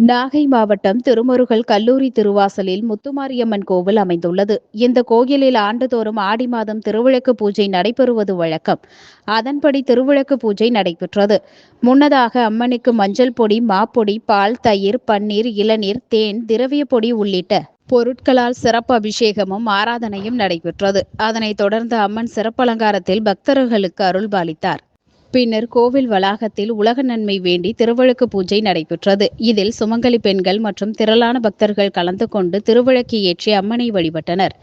நாகை மாவட்டம் திருமருகல் கல்லூரி திருவாசலில் முத்துமாரியம்மன் கோவில் அமைந்துள்ளது. இந்த கோயிலில் ஆண்டுதோறும் ஆடி மாதம் திருவிளக்கு பூஜை நடைபெறுவது வழக்கம். அதன்படி திருவிளக்கு பூஜை நடைபெற்றது. முன்னதாக அம்மனுக்கு மஞ்சள் பொடி மாப்பொடி பால் தயிர் பன்னீர் இளநீர் தேன் திரவிய பொடி உள்ளிட்ட பொருட்களால் சிறப்பு அபிஷேகமும் ஆராதனையும் நடைபெற்றது. அதனைத் தொடர்ந்து அம்மன் சிறப்பலங்காரத்தில் பக்தர்களுக்கு அருள்பாலித்தார். பின்னர் கோவில் வளாகத்தில் உலக நன்மை வேண்டி திருவிளக்கு பூஜை நடைபெற்றது. இதில் சுமங்கலி பெண்கள் மற்றும் திரளான பக்தர்கள் கலந்து கொண்டு திருவிளக்கு ஏற்றி அம்மனை வழிபட்டனர்.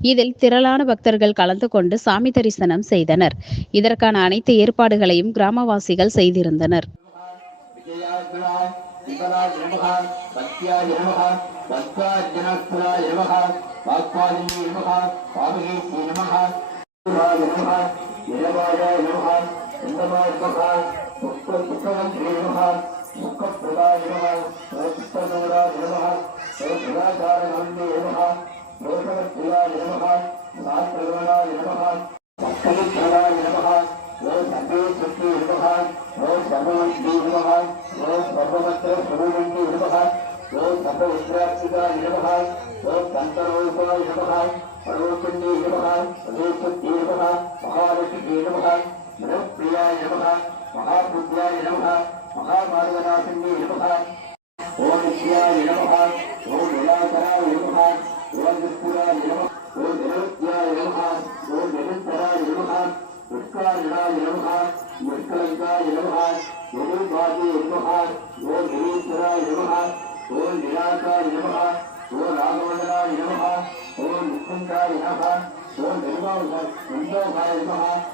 இதில் திரளான பக்தர்கள் கலந்து கொண்டு சாமி தரிசனம் செய்தனர். இதற்கான அனைத்து ஏற்பாடுகளையும் கிராமவாசிகள் செய்திருந்தனர். நமஹ विकलाय नमः सत्याय नमः सत्याजनस्थलाय नमः वाक्पालिनी नमः स्वामिहेत्यै नमः शिवाय नमः ओम सर्वे शक्ति नमः ओम सर्वमन्त्री नमः ओम सर्वमत्र सर्वमन्त्री नमः ओम सर्वविद्राक्षिकाय नमः ओम शङ्करोपाय नमः सर्वकुण्डे नमः सर्वेश्वत्ये नमः महालक्ष्मी नमः नमः। महापुत्राय नमः। महामार्गनाशिन्ये नमः। ओम नित्याय नमः। ओम निराकराय नमः। ओम निष्ठुराय नमः। ओम निरुत्याय नमः। ओम निरुत्तराय नमः। उत्कारिणाय नमः। मुष्कलङ्काय नमः। यदुर्भागे नमः। ओम निरीश्वराय नमः। ओम निराकाय नमः। ओम राघवनाय नमः। ओम निकुञ्जाय नमः। ओम निर्मोघाय नमः।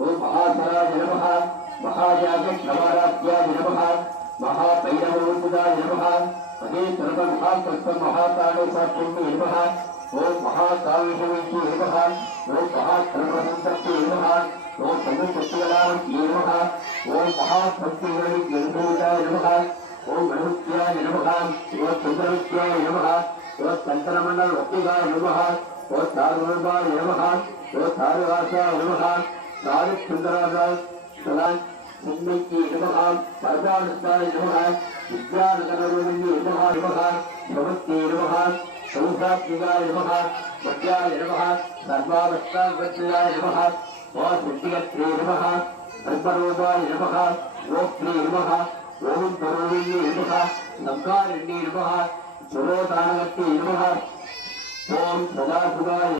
ओम महाधराय नमः महायागक्षमाराध्याय नमः महाभैरवोपदाय नमः महे सर्वमहाकल्प महाकालोपाख्यन्ते नमः ओम महाकाविषविषये नमः ओम महाकर्मसन्तप्ते नमः ओम सर्वशक्तिगणावत्ये नमः ओम महाभक्तिगणिकेन्द्रोजाय नमः ओम गणपत्याय नमः ओम चन्द्रवित्याय नमः ओम शङ्करमण्डलवत्तिगाय नमः ओम सार्वभौमाय नमः ओम सारवासाय नमः। தாரிக் சுந்தரராஜ் சலாங் மும்பைக்கு இருபகால் பர்வானுஸ்தான இருபகால் வித்யாநகரிலிருந்து இருபகால் இருபகால் பிரபத்தி இருபகால் சௌசாத்மிகா இருபகால் சத்யா இருபகால் சர்வாவஸ்தா விபத்தியா இருபகால் ஓ சித்திகத்ரி இருபகால் சர்வரோபா இருபகால் ஓக்ரி இருபகால் ஓம் பரோவிய இருபகால் நம்கார் எண்ணி இருபகால் சுரோதானகத்தி இருபகால் ஓம் சதாசுகாய்